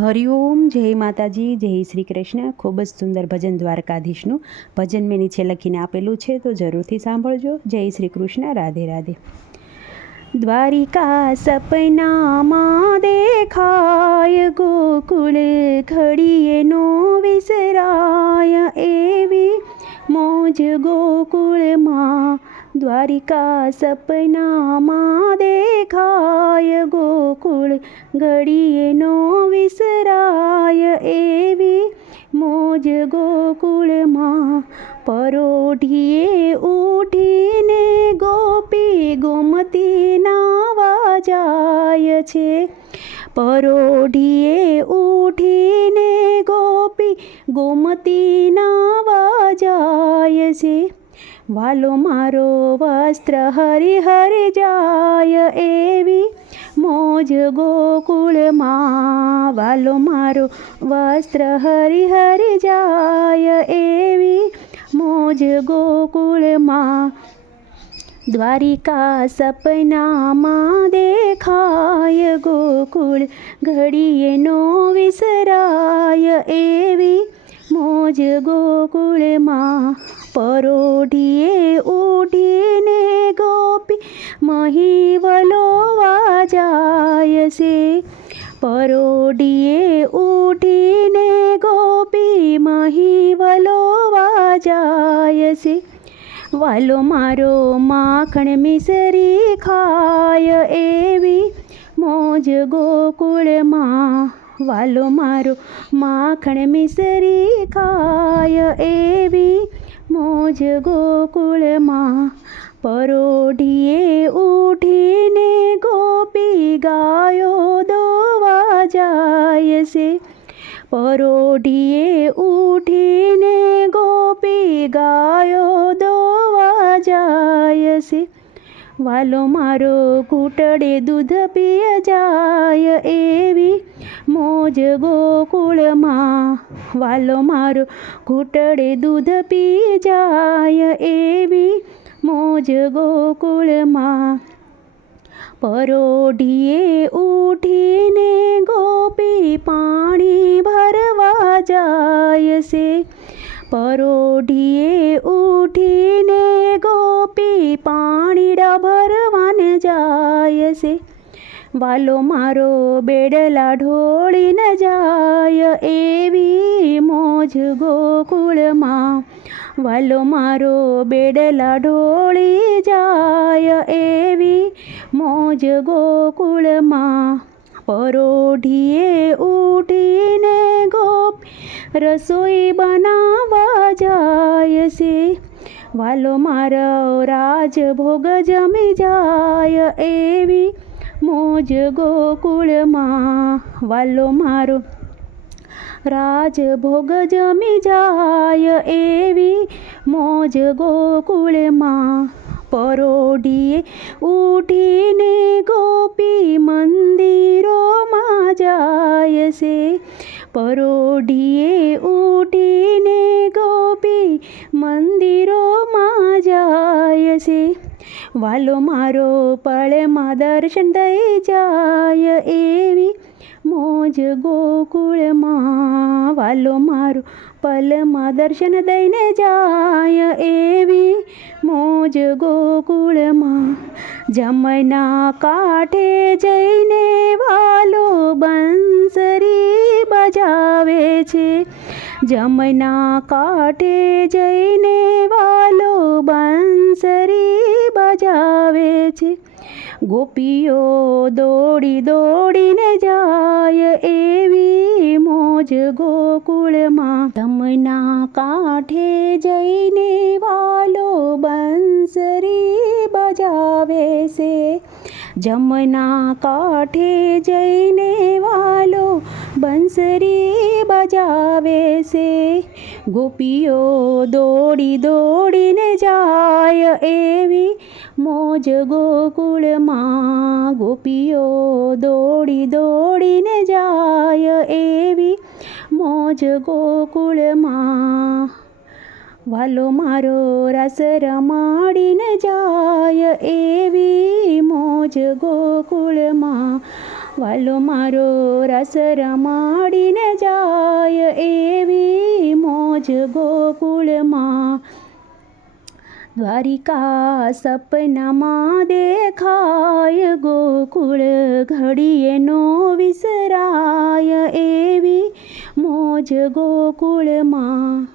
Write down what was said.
હરિઓમ, જય માતાજી, જય શ્રી કૃષ્ણ. ખૂબ જ સુંદર ભજન દ્વારકાધીશનું ભજન મેં નીચે લખીને આપેલું છે, તો જરૂરથી સાંભળજો. જય શ્રી કૃષ્ણ. રાધે રાધે. દ્વારિકા સપનામાં દેખાય, ગોકુળ ઘડીએ નો વિસરાય, એવી મોજ ગોકુળમાં. દ્વારિકા સપનામાં દેખાય, ગોકુળ ઘડીએ નો વિસરાય, એવી મોજ ગોકુળમાં. પરોઢીએ ઉઠીને ગોપી ગોમતી નાવા જાય છે. પરોઢીએ ઉઠીને ગોપી ગોમતી નાવા જાય છે. વાલો મારો વસ્ત્ર હરિહર જાય, એવી મોજ ગોકુળમાં. વાલો મારો વસ્ત્ર હરિહર જાય, એવી મોજ ગોકુળમાં. દ્વારિકા સપનામાં દેખાય, ગોકુળ ઘડીએ નો વિસરાય, એવી મોજ ગોકુળમાં. પરોઢીએ ઉઠીને ગોપી મહીવલોવા જાય છે. પરોઢીએ ઉઠીને ગોપી મહીવલોવા જાય છે. વાલો મારો માખણ મિસરી ખાય, એવી મોજ ગોકુળમાં. વાલો મારો માખણ મિસરી ખાય, એવી મોજ ગોકુળમાં. પરોઢીએ ઉઠીને ગોપી ગાયો દોવા જાય છે. પરોઢીએ ઉઠીને ગોપી ગાયો દોવા જાય છે. વાલો મારો ઘૂંટડે દૂધ પીય જાય, એવી મોજ ગોકુળમાં. વાલો મારો ઘૂંટડે દૂધ પી જાય, એવી મોજ ગોકુળમાં. પરોઢીએ ઉઠીને ગોપી પાણી ભરવા જાય છે. પરોઢીએ ઉઠીને ગોપી પાણીડા ભરવાને જાય છે. વાલો મારો બેડલા ઢોળીને જાય, એવી મોજ ગોકુળમાં. વાલો મારો બેડલા ઢોળી જાય, એવી મોજ ગોકુળમાં. પરોઢીએ ઉઠીને ગોપી રસોઈ બનાવવા જાય છે. વાલો મારો રાજભોગ જમી જાય, એવી મોજ ગોકુળમાં. વાલો મારો રાજભોગ જમી જાય, એવી મોજ ગોકુળમાં. પરોઢીએ ઉઠીને ગોપી મંદિરોમાં જાય છે. પરોઢીએ ઉઠીને ગોપી મંદિરોમાં જાય છે. વાલો મારો પળમાં દર્શન દઈ જાય, એવી મોજ ગોકુળમાં. વાલો મારો પલમાં દર્શન દઈને જાય, એવી મોજ ગોકુળમાં. જમના કાંઠે જઈને વાલો બંસરી બજાવે છે. જમના કાંઠે જઈને વાલો બંસરી બજાવે છે. ગોપીઓ દોડી દોડીને જાય, એવી મોજ ગોકુળમાં. જમના કાંઠે જઈને વાલો બંસરી બજાવે છે. જમના કાંઠે જઈને વાલો બંસરી બજાવે છે. ગોપીઓ દોડી દોડીને જાય, એવી મોજ ગોકુળમાં. ગોપીઓ દોડી દોડીને જાય, એવી મોજ ગોકુળમાં. વાલો મારો રસ રમાડીને જાય, એવી મોજ ગોકુળમાં. વાલો મારો રસ રમાડીને જાય એવી મોજ ગોકુળમાં. દ્વારિકા સપનામાં દેખાય ગોકુળ ઘડીએ નો વિસરાય એવી મોજ ગોકુળમાં.